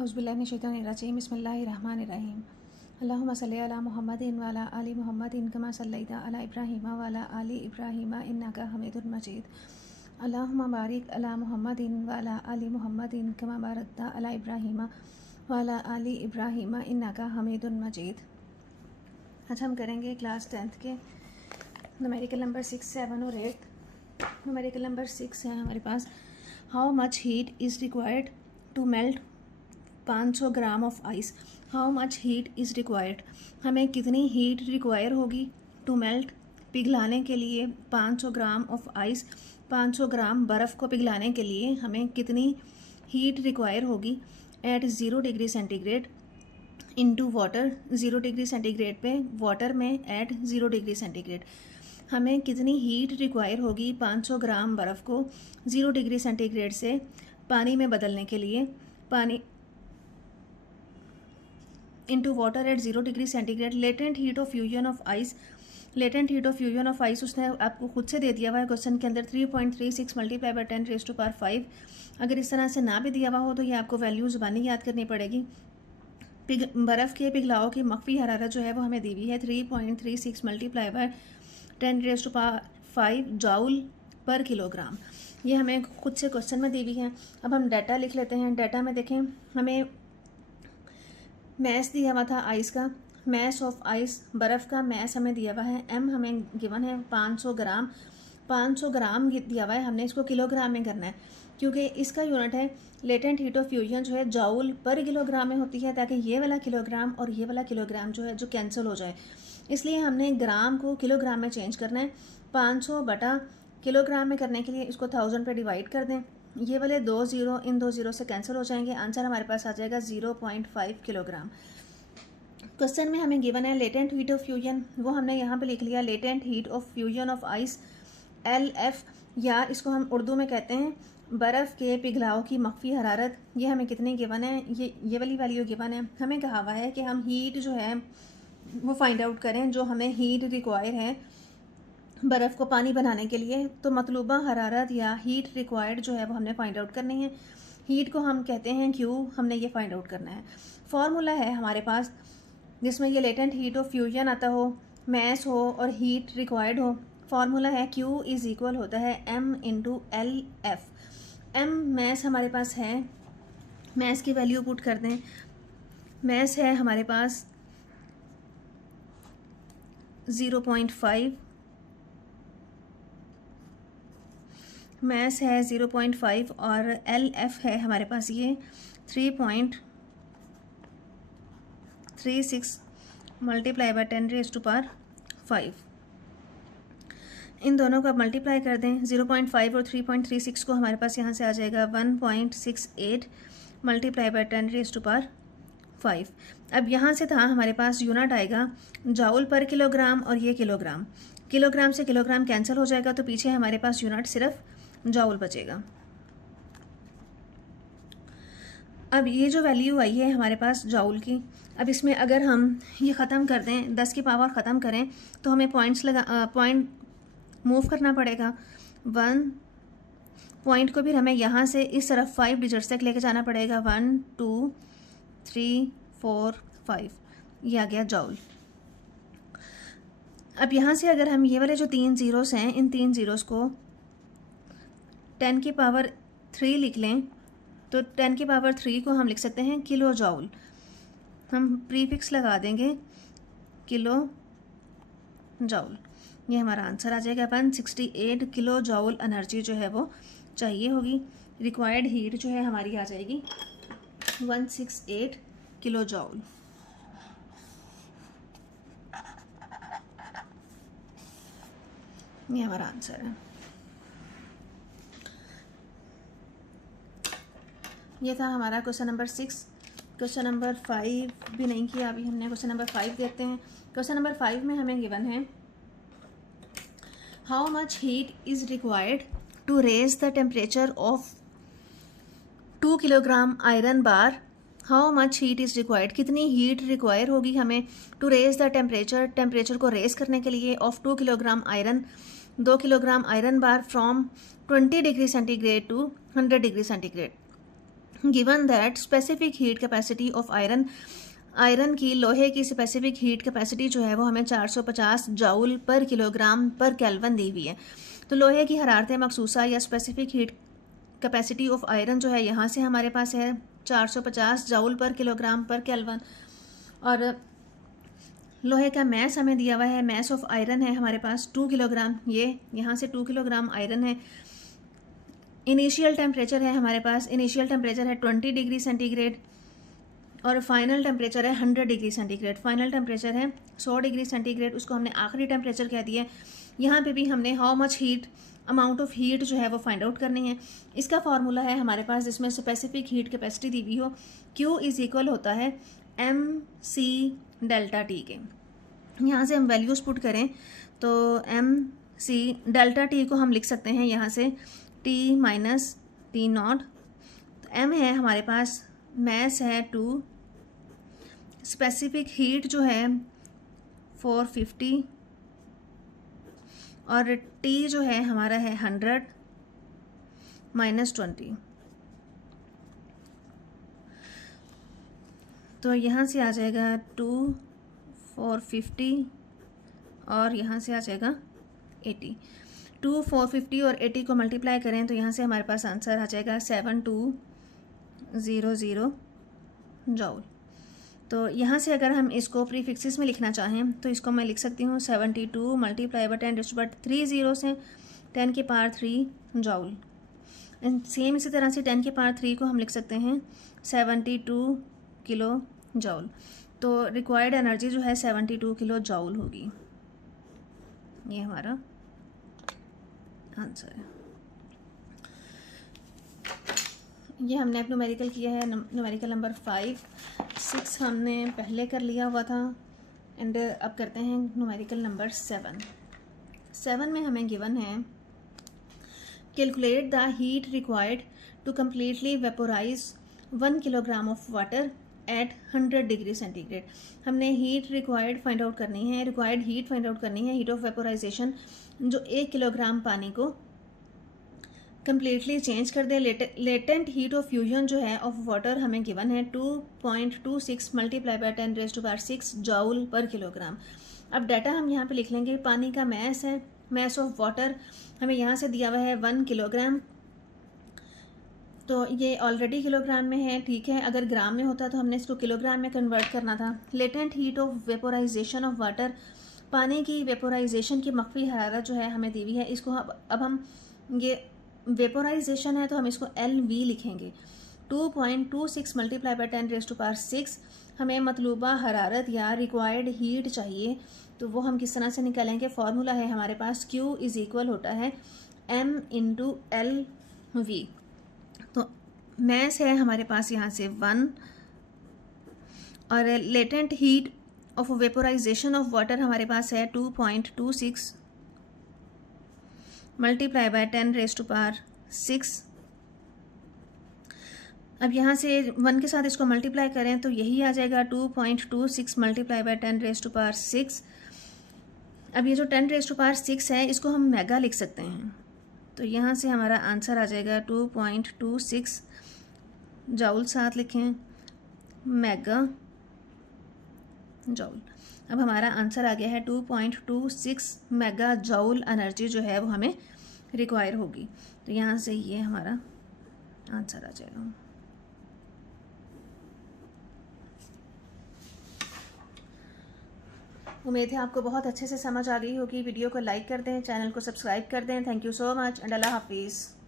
औज़ुबिल्लाहिमिनश्शैतानिर्रजीम बिस्मिल्लाहिर्रहमानिर्रहीम अल्लाहुम्मा सल्लि अला मुहम्मदिन व अला आलि मुहम्मदिन कमा सल्लैता अला इब्राहीम व अला आलि इब्राहीम इन्नका हमीदुम मजीद अल्लाहुम्मा बारिक अला मुहम्मदिन व अला आलि मुहम्मदिन कमा बारकता अला इब्राहीम व अला आलि इब्राहीम इन्नका हमीदुम मजीद। आज हम करेंगे क्लास 10th के न्यूमेरिकल नंबर 6, 7 और 8। न्यूमेरिकल नंबर 6 है हमारे पास, how much heat is required to melt 500 gram of ice. How much heat is required, हमें कितनी हीट रिक्वायर होगी टू मेल्ट, पिघलाने के लिए 500 ग्राम ऑफ आइस। 500 ग्राम बर्फ़ को पिघलाने के लिए हमें कितनी हीट रिक्वायर होगी at 0 degree centigrade into water. 0 degree centigrade पे वाटर में एट 0 डिग्री सेंटीग्रेड हमें कितनी हीट रिक्वायर होगी 500 ग्राम बर्फ़ को 0 डिग्री सेंटीग्रेड से पानी में बदलने के लिए। पानी into water at 0 degree centigrade. Latent heat of fusion of ice, latent heat of fusion of ice उसने आपको खुद से दे दिया हुआ है क्वेश्चन के अंदर 3.36 मल्टीप्लाई बाय 10⁵5। अगर इस तरह से ना भी दिया हुआ हो तो ये आपको वैल्यू ज़बानी याद करनी पड़ेगी। बर्फ़ के पिघलाव की मख्फी हरारत जो है वो हमें दी हुई है 3.36 मल्टीप्लाई बाय 10⁵5 जाउल पर किलोग्राम। ये हमें खुद से क्वेश्चन में दी हुई है। अब हम डाटा लिख लेते हैं। डाटा में देखें, हमें मैस दिया हुआ था आइस का, मैस ऑफ आइस, बर्फ़ का मैस हमें दिया हुआ है, एम हमें गिवन है 500 ग्राम। 500 ग्राम दिया हुआ है, हमने इसको किलोग्राम में करना है क्योंकि इसका यूनिट है लेटेंट हीट ऑफ फ्यूजन जो है जाउल पर किलोग्राम में होती है, ताकि ये वाला किलोग्राम और ये वाला किलोग्राम जो है जो कैंसिल हो जाए। इसलिए हमने ग्राम को किलोग्राम में चेंज करना है। 500 बटा किलोग्राम में करने के लिए इसको 1000 पे डिवाइड कर दें। ये वाले 2 ज़ीरो इन 2 ज़ीरो से कैंसिल हो जाएंगे। आंसर हमारे पास आ जाएगा 0.5 किलोग्राम। क्वेश्चन में हमें गिवन है लेटेंट हीट ऑफ फ्यूजन, वो हमने यहाँ पे लिख लिया latent heat of fusion of ice LF, या इसको हम उर्दू में कहते हैं बर्फ़ के पिघलाव की मख्फी हरारत। ये हमें कितनी गिवन है, ये वाली वैल्यू गिवन है। हमें कहा हुआ है कि हम हीट जो है वो फाइंड आउट करें जो हमें हीट रिक्वायर है बर्फ़ को पानी बनाने के लिए। तो मतलूबा हरारत या हीट रिक्वायर्ड जो है वो हमने फाइंड आउट करनी है। हीट को हम कहते हैं Q, हमने ये फाइंड आउट करना है। फॉर्मूला है हमारे पास जिसमें ये लेटेंट हीट ऑफ फ्यूजन आता हो, मैस हो और हीट रिक्वायर्ड हो। फॉर्मूला है Q इज़ इक्वल होता है M into LF। M mass हमारे पास है, मैस की वैल्यू पुट कर दें। मैस है हमारे पास 0.5, मैस है 0.5 और LF है हमारे पास ये 3.36 मल्टीप्लाई बाय 10⁵5। इन दोनों का मल्टीप्लाई कर दें। 0.5 और 3.36 को हमारे पास यहाँ से आ जाएगा 1.68 मल्टीप्लाई बाय 10⁵5। अब यहाँ से था हमारे पास यूनिट आएगा जाउल पर किलोग्राम और ये किलोग्राम। किलोग्राम से किलोग्राम कैंसिल हो जाएगा तो पीछे हमारे पास यूनिट सिर्फ जाउल बचेगा। अब ये जो वैल्यू आई है हमारे पास जाउल की, अब इसमें अगर हम ये ख़त्म कर दें, 10 की पावर ख़त्म करें तो हमें पॉइंट मूव करना पड़ेगा। 1 पॉइंट को भी हमें यहाँ से इस तरफ 5 डिजिट्स तक लेके जाना पड़ेगा। 1 2 3 4 5, ये आ गया जाउल। अब यहाँ से अगर हम ये वाले जो 3 ज़ीरोस हैं, इन 3 ज़ीरोस को 10 की पावर 3 लिख लें तो 10 की पावर 3 को हम लिख सकते हैं किलो जाउल। हम प्रीफिक्स लगा देंगे किलो जाउल, ये हमारा आंसर आ जाएगा। 168 किलो जाउल एनर्जी जो है वो चाहिए होगी। रिक्वायर्ड हीट जो है हमारी आ जाएगी 168 किलो जाउल। ये हमारा आंसर है। ये था हमारा क्वेश्चन नंबर 6। क्वेश्चन नंबर 5 भी नहीं किया अभी हमने, क्वेश्चन नंबर 5 देखते हैं। क्वेश्चन नंबर 5 में हमें गिवन है how much heat is required to raise the temperature of 2 kilogram iron bar. How much heat is required, कितनी हीट रिक्वायर होगी हमें टू रेज द टेम्परेचर को रेज करने के लिए of 2 kilogram iron, 2 kilogram iron bar from 20 degree centigrade to 100 degree centigrade. Given that specific heat capacity of iron की, लोहे की स्पेसिफिक हीट कैपेसिटी जो है वो हमें 450 जूल पर किलोग्राम पर केल्विन दी हुई है। तो लोहे की हरारत मखसूसा या specific heat capacity of iron जो है यहाँ से हमारे पास है 450 जूल पर किलोग्राम पर केल्विन। और लोहे का मैस हमें दिया हुआ है, मैस ऑफ आयरन है हमारे पास 2 किलोग्राम, ये यहाँ से 2 किलोग्राम आयरन है। इनिशियल टेम्परेचर है हमारे पास, इनिशियल टेम्परेचर है 20 डिग्री सेंटीग्रेड और फाइनल टेम्परेचर है 100 डिग्री सेंटीग्रेड। फाइनल टेम्परेचर है 100 डिग्री सेंटीग्रेड, उसको हमने आखिरी टेम्परेचर कह दिया। यहाँ पे भी हमने how much heat, amount of heat जो है वो फाइंड आउट करनी है। इसका फार्मूला है हमारे पास जिसमें स्पेसिफिक हीट कैपेसिटी दी हुई हो, Q इज इक्वल होता है MC डेल्टा T के। यहाँ से हम वैल्यूज़ पुट करें तो MC डेल्टा T को हम लिख सकते हैं यहाँ से T माइनस T0। तो M है हमारे पास, मैस है 2, स्पेसिफिक हीट जो है 450 और T जो है हमारा है 100 माइनस 20। तो यहाँ से आ जाएगा 2 450 और यहाँ से आ जाएगा 80। 2 450 और 80 को मल्टीप्लाई करें तो यहाँ से हमारे पास आंसर आ जाएगा 7200 जूल। तो यहाँ से अगर हम इसको प्रीफिक्सेस में लिखना चाहें तो इसको मैं लिख सकती हूँ 72 मल्टीप्लाई बाय 10⁻³ 0 से 10 की पावर 3 जूल। एंड सेम इसी तरह से 10 की पावर 3 को हम लिख सकते हैं 72 किलो जूल। तो रिक्वायर्ड एनर्जी जो है 72 किलो जूल होगी। ये हमारा आंसर है। ये हमने अब न्यूमेरिकल किया है, न्यूमेरिकल नंबर 5 6 हमने पहले कर लिया हुआ था। एंड अब करते हैं न्यूमेरिकल नंबर 7 में हमें गिवन है calculate the heat required to completely vaporise 1 kilogram of water at 100 degree centigrade. हमने हीट रिक्वायर्ड फाइंड आउट करनी है, रिक्वायर्ड हीट फाइंड आउट करनी है, हीट ऑफ वेपोराइजेशन जो 1 किलोग्राम पानी को कम्प्लीटली चेंज कर दे। लेटेंट हीट ऑफ फ्यूजन जो है ऑफ वाटर हमें गिवन है 2.26 मल्टीप्लाई बाय 10⁻⁶ जूल पर किलोग्राम। अब डाटा हम यहाँ पे लिख लेंगे। पानी का मैस है, मैस ऑफ वाटर हमें यहाँ से दिया हुआ है 1 किलोग्राम, तो ये ऑलरेडी किलोग्राम में है, ठीक है। अगर ग्राम में होता तो हमने इसको किलोग्राम में कन्वर्ट करना था। Latent heat of vaporisation of water, पानी की वेपोराइजेशन की मख्फी हरारत जो है हमें दी हुई है। इसको अब हम ये वेपोराइजेशन है तो हम इसको LV लिखेंगे। 2.26 मल्टीप्लाई बाय 10⁻⁶ हमें मतलूबा हरारत या रिक्वायर्ड हीट चाहिए, तो वो हम किस तरह से निकालेंगे। फार्मूला है हमारे पास Q इज इक्वल होता है M इंटू LV। तो मैस है हमारे पास यहाँ से 1 और latent heat of vaporisation of water हमारे पास है 2.26 मल्टीप्लाई बाय 10⁻⁶। अब यहाँ से 1 के साथ इसको मल्टीप्लाई करें तो यही आ जाएगा 2.26 मल्टीप्लाई बाय 10⁻⁶। अब ये जो 10⁻⁶ है इसको हम मेगा लिख सकते हैं, तो यहाँ से हमारा आंसर आ जाएगा 2.26 जूल, साथ लिखें मेगा जूल। अब हमारा आंसर आ गया है 2.26 मेगा जूल एनर्जी जो है वो हमें रिक्वायर होगी। तो यहाँ से ये हमारा आंसर आ जाएगा। उम्मीद है आपको बहुत अच्छे से समझ आ गई होगी। वीडियो को लाइक कर दें, चैनल को सब्सक्राइब कर दें। Thank you so much and अल्लाह हाफिज़।